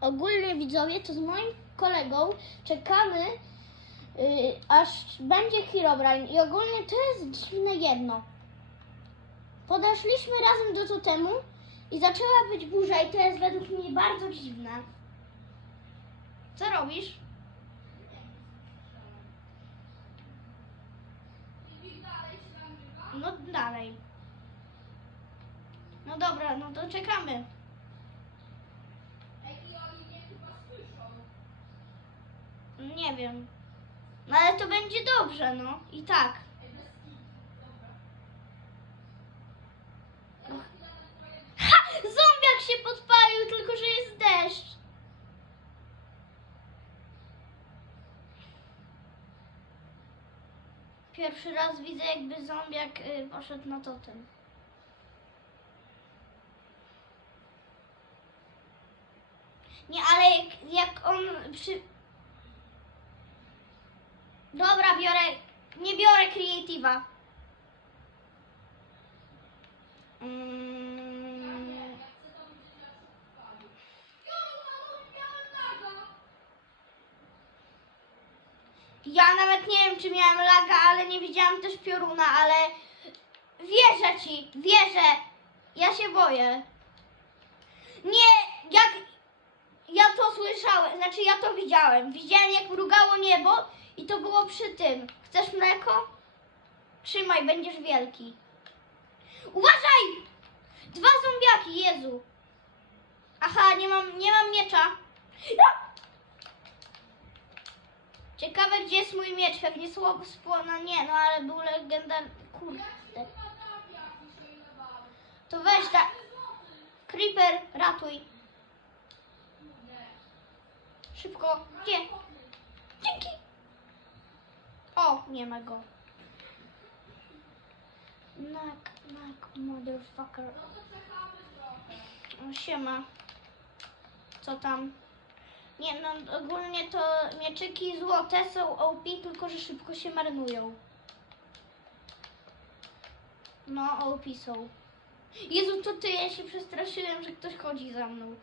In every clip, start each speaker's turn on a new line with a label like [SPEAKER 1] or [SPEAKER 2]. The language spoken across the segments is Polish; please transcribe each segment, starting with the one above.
[SPEAKER 1] ogólnie widzowie, to z moim kolegą czekamy, y, aż będzie Herobrine i ogólnie to jest dziwne jedno. Podeszliśmy razem do totemu i zaczęła być burza i to jest według mnie bardzo dziwne. Co robisz? No dalej. No dobra, no to czekamy. Nie wiem. No ale to będzie dobrze, no. I tak. No. Ha! Zombiak się podpalił, tylko że jest deszcz. Pierwszy raz widzę, jakby zombiak y, poszedł na totem. Nie, ale jak, jak on przy... Dobra, biorę... Nie biorę Creative'a. Mm, ja nawet nie wiem, czy miałem laga, ale nie widziałam też pioruna, ale... Wierzę ci, wierzę. Ja się boję. Nie, jak... Ja to słyszałem, znaczy ja to widziałem. Widziałem jak mrugało niebo i to było przy tym. Chcesz mleko? Trzymaj, będziesz wielki. Uważaj! Dwa zombiaki, Jezu. Aha, nie mam, nie mam miecza. Ja! Ciekawe, gdzie jest mój miecz. Pewnie słowo spłona. Nie, no ale był legendarny. Kurde. To weź da. Creeper, ratuj. Szybko. Gdzie? Dzięki. O, nie ma go. Nak, nak, motherfucker. O, siema. Co tam? Nie, no ogólnie to mieczyki złote są OP, tylko że szybko się marnują. No, OP są. Jezu, to ty, ja się przestraszyłem, że ktoś chodzi za mną.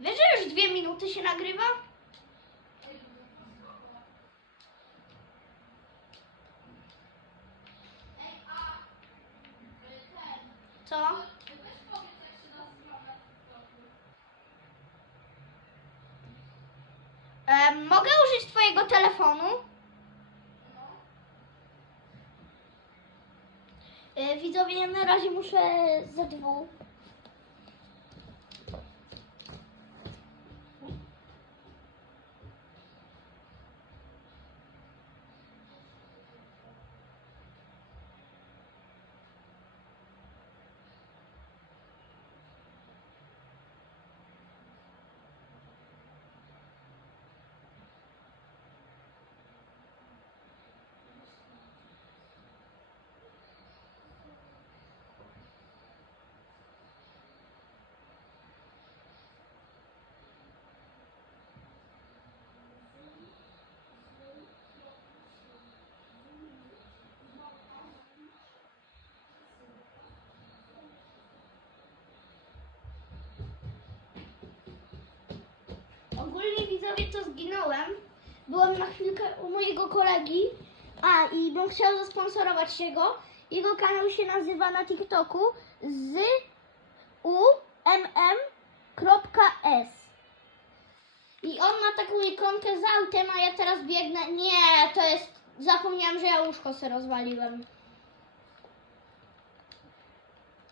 [SPEAKER 1] Wiesz, że już dwie minuty się nagrywa? Co? Em, mogę użyć twojego telefonu? E, widzowie, na razie muszę ze dwóch. Ogólnie widzowie to zginąłem. Byłem na chwilkę u mojego kolegi. A i bym chciał zasponsorować jego. Jego kanał się nazywa na TikToku z umm.s. I on ma taką ikonkę z autem, a ja teraz biegnę. Nie, to jest. Zapomniałam, że ja łóżko sobie rozwaliłem.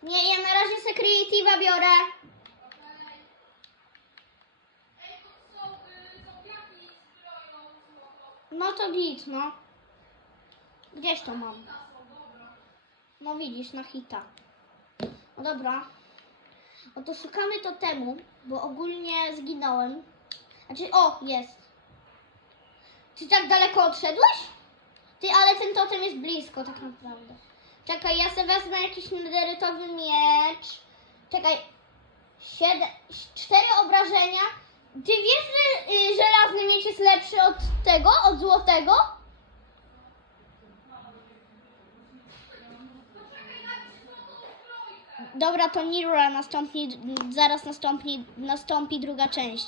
[SPEAKER 1] Nie, ja na razie se Creative'a biorę. No to git, no. Gdzieś to mam. No widzisz, na hita. No dobra. No to szukamy totemu, bo ogólnie zginąłem. Znaczy, o, jest. Ty tak daleko odszedłeś? Ty, ale ten totem jest blisko tak naprawdę. Czekaj, ja sobie wezmę jakiś nederytowy miecz. Czekaj. Siedem, cztery obrażenia. Ty wiesz, że y, żelazny miecz jest lepszy od tego, od złotego? dobra, to Nirura nastąpi, zaraz nastąpi, nastąpi druga część.